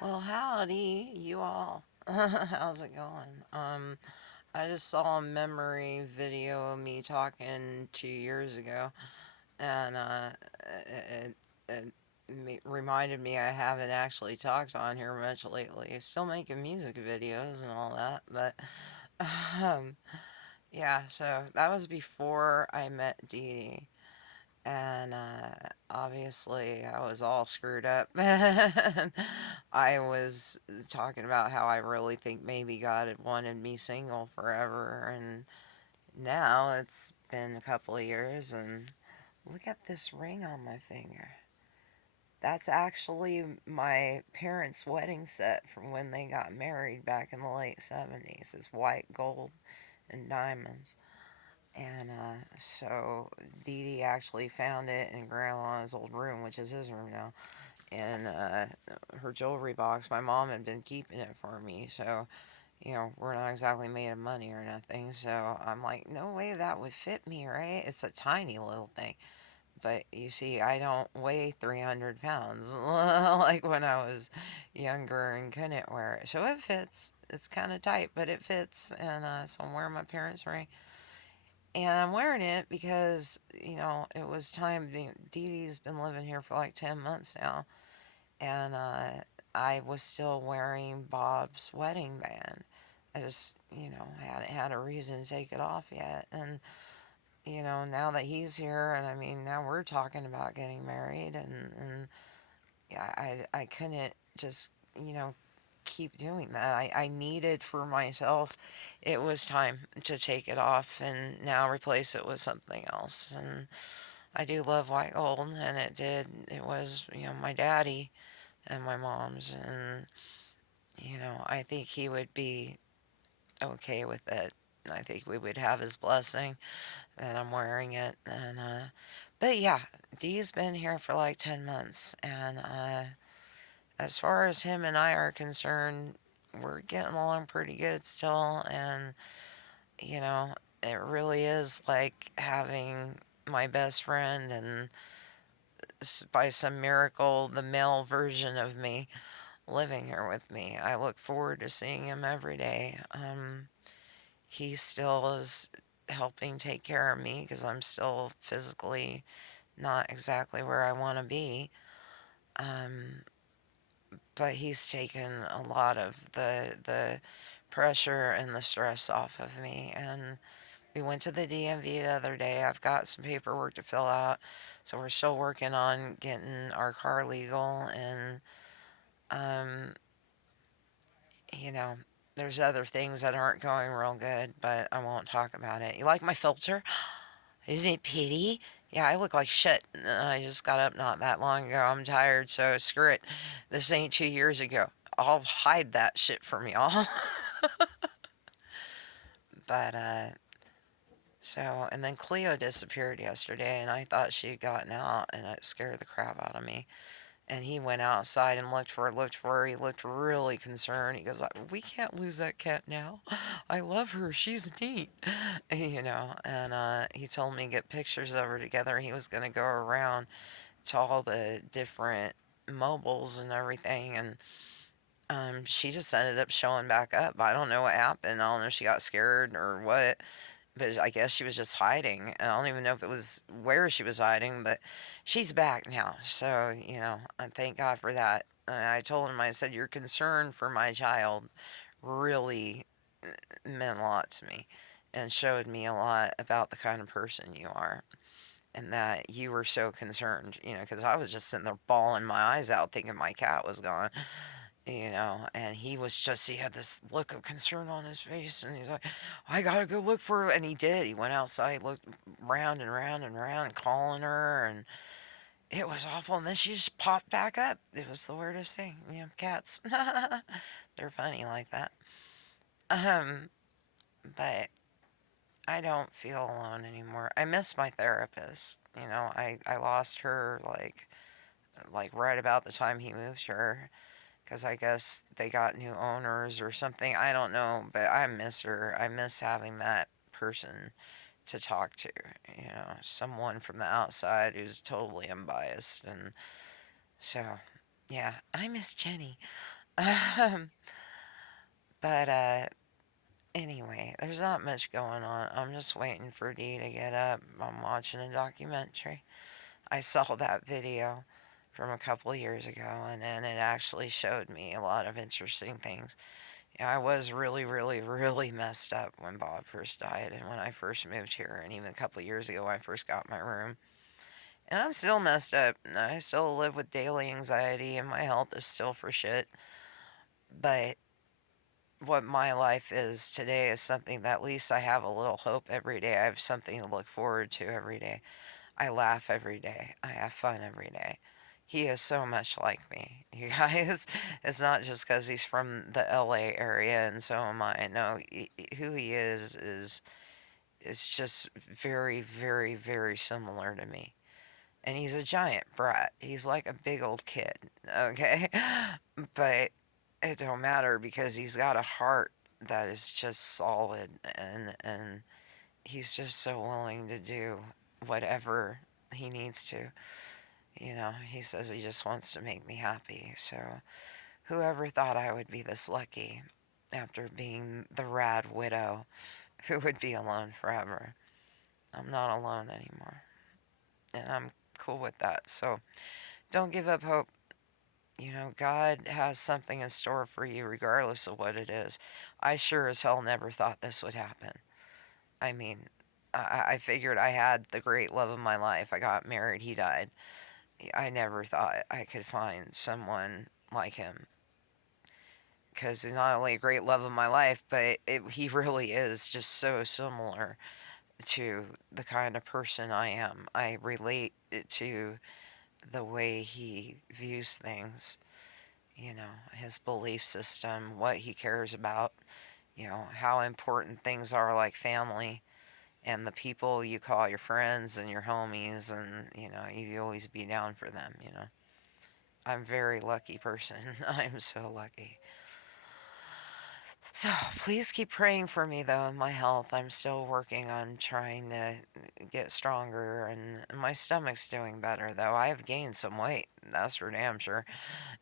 Well, howdy, you all. How's it going? I just saw a memory video of me talking 2 years ago, and it reminded me I haven't actually talked on here much lately. Still making music videos and all that, but um, yeah. So that was before I met Dee Dee. And obviously I was all screwed up. I was talking about how I really think maybe God had wanted me single forever, and now it's been a couple of years, and look at this ring on my finger. That's actually my parents' wedding set from when they got married back in the late 70s. It's white gold and diamonds. And so Dee Dee actually found it in Grandma's old room, which is his room now, in her jewelry box. My mom had been keeping it for me, so we're not exactly made of money or nothing. So I'm like, no way that would fit me, right? It's a tiny little thing. But you see, I don't weigh 300 pounds like when I was younger and couldn't wear it. So it fits. It's kind of tight, but it fits. And so I'm wearing my parents' ring. And I'm wearing it because, it was time. Dee Dee's been living here for like 10 months now. And I was still wearing Bob's wedding band. I just, hadn't had a reason to take it off yet. And, now that he's here, and I mean, now we're talking about getting married, and yeah, I couldn't just, keep doing that. I needed for myself, it was time to take it off and now replace it with something else. And I do love white gold, and it was, my daddy and my mom's. And, I think he would be okay with it. I think we would have his blessing that I'm wearing it. And, but yeah, Dee's been here for like 10 months. And, as far as him and I are concerned, we're getting along pretty good still. And, you know, it really is like having my best friend and by some miracle, the male version of me living here with me. I look forward to seeing him every day. He still is helping take care of me because I'm still physically not exactly where I want to be. Um, but he's taken a lot of the pressure and the stress off of me. And we went to the DMV the other day. I've got some paperwork to fill out, so we're still working on getting our car legal. And um, you know, there's other things that aren't going real good, but I won't talk about it. You like my filter? Isn't it pretty? Yeah, I look like shit. I just got up not that long ago. I'm tired, so screw it. This ain't 2 years ago. I'll hide that shit from y'all. But, and then Cleo disappeared yesterday, and I thought she had gotten out, and it scared the crap out of me. And he went outside and looked for her. He looked really concerned. He goes like, "We can't lose that cat now. I love her. She's neat." And he told me to get pictures of her together. He was going to go around to all the different mobiles and everything. And she just ended up showing back up. I don't know what happened. I don't know if she got scared or what, but I guess she was just hiding. I don't even know if it was where she was hiding, but she's back now. So, I thank God for that. I told him, I said, your concern for my child really meant a lot to me and showed me a lot about the kind of person you are. And that you were so concerned, because I was just sitting there bawling my eyes out thinking my cat was gone, and he had this look of concern on his face, and he's like, I gotta go look for her. And he did. He went outside, looked round and round and round, calling her, and it was awful. And then she just popped back up. It was the weirdest thing. Cats. They're funny like that. Um, but I don't feel alone anymore. I miss my therapist. I lost her like right about the time he moved here, because I guess they got new owners or something. I don't know, but I miss her. I miss having that person to talk to, someone from the outside who's totally unbiased. And so, yeah, I miss Jenny. But anyway, there's not much going on. I'm just waiting for Dee to get up. I'm watching a documentary. I saw that video from a couple of years ago, and then it actually showed me a lot of interesting things. Yeah, I was really, really, really messed up when Bob first died, and when I first moved here, and even a couple of years ago when I first got my room. And I'm still messed up. I still live with daily anxiety, and my health is still for shit. But what my life is today is something that at least I have a little hope every day. I have something to look forward to every day. I laugh every day. I have fun every day. He is so much like me. You guys, it's not just because he's from the LA area and so am I. No, who he is just very, very, very similar to me. And he's a giant brat. He's like a big old kid, okay? But it don't matter because he's got a heart that is just solid and he's just so willing to do whatever he needs to. You know, he says he just wants to make me happy. So, whoever thought I would be this lucky after being the rad widow who would be alone forever? I'm not alone anymore. And I'm cool with that. So, don't give up hope. You know, God has something in store for you regardless of what it is. I sure as hell never thought this would happen. I mean, I figured I had the great love of my life. I got married, he died. I never thought I could find someone like him because he's not only a great love of my life, but he really is just so similar to the kind of person I am. I relate it to the way he views things, you know, his belief system, what he cares about, you know, how important things are like family and the people you call your friends and your homies, and, you know, you always be down for them, you know. I'm a very lucky person. I'm so lucky. So please keep praying for me though in my health. I'm still working on trying to get stronger and my stomach's doing better though. I have gained some weight, that's for damn sure.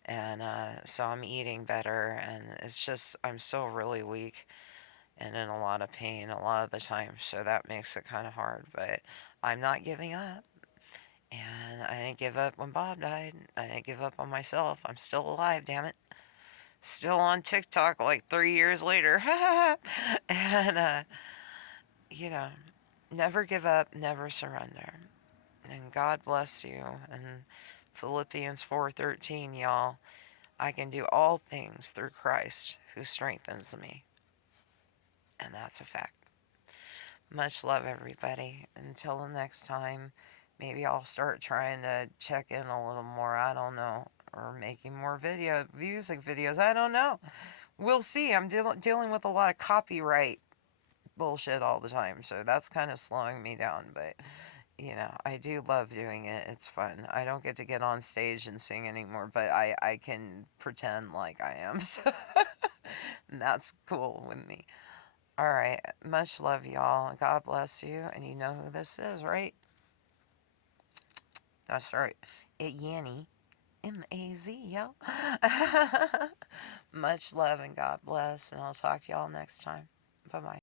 And so I'm eating better and it's just I'm still really weak and in a lot of pain a lot of the time. So that makes it kind of hard, but I'm not giving up. And I didn't give up when Bob died. I didn't give up on myself. I'm still alive, damn it. Still on TikTok like 3 years later. And, you know, never give up, never surrender. And God bless you. And Philippians 4:13, y'all. I can do all things through Christ who strengthens me. And that's a fact. Much love, everybody. Until the next time, maybe I'll start trying to check in a little more. I don't know. Or making more music videos. I don't know. We'll see. I'm dealing with a lot of copyright bullshit all the time, so that's kind of slowing me down. But you know, I do love doing it. It's fun. I don't get to get on stage and sing anymore, but I can pretend like I am. So and that's cool with me. All right, much love, y'all. God bless you, and you know who this is, right? That's right. It Yanny. M-A-Z, yo. Much love and God bless, and I'll talk to y'all next time. Bye bye.